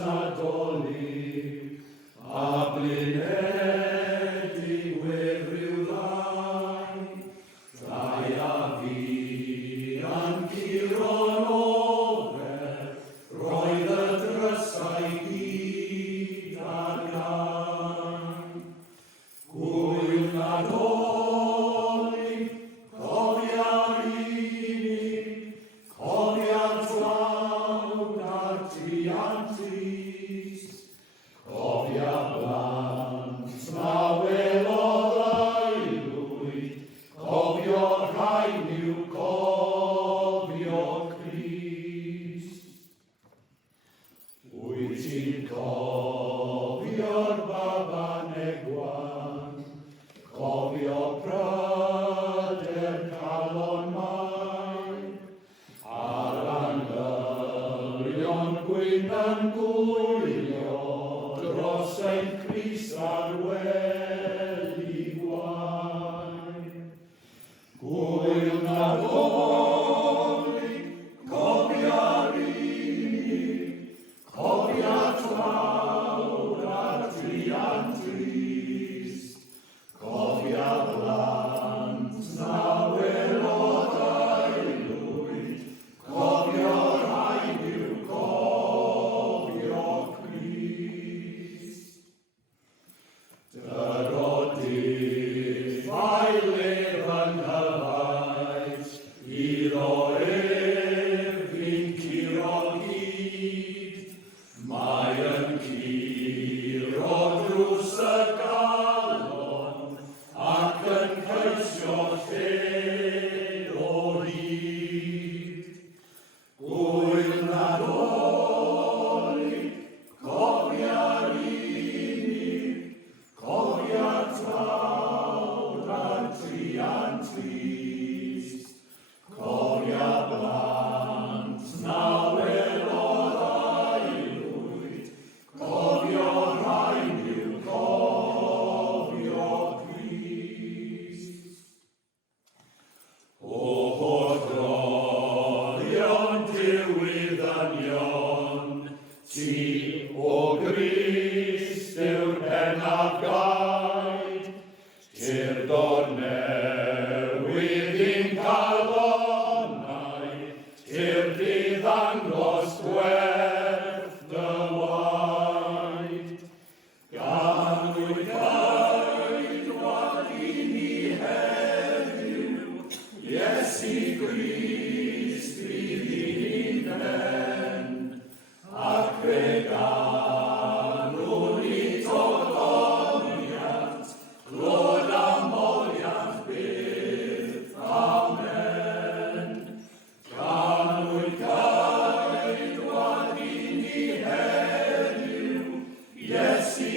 Nadolig, a blinedig wefryw ddau, dau a fi yn curo'n ofer, roedd y drysau gyd ar gan. Hwyl Nadolig, cofia'r unig, cofia'r tlawd a'r triant trist, cofia blant na welodd aelwyd, cofio rhain yw cofio Crist. Wyt ti'n cofio'r babanegwan, cofio pryder calon maen, a'r angylion gwyn yn gwylio dros ein Cris ar wely gwaen. Hwyl Nadolig, cofia'r unig, cofia tlawd a'r triant trist, cofia blant na welodd aelwyd, cofio rhain yw cofio Crist. Dyrodydd aelef yn hyfaes, iddo fi'n curo gyd, mae yn curo drws y galon ac yn ceisio lle o hyd. Hwyl Nadolig, cofia'r unig, cofia'r tlawd a'r triant trist, cofia blant na welodd aelwyd, cofio rhain yw cofio Crist. O hollolion diwyddynion, ti o Grist yw'r pennaf gaid, tirdo'r newydd i'n calonau, tir diddangos gwerth dy waed. Gan wyt caedwad i ni heddiw, Iesu Grist fydd i'n pen, ac fe ganwn ni todoniant, clod a moliant byth. Amen. Gan wyt caedwad i ni heddiw, Iesu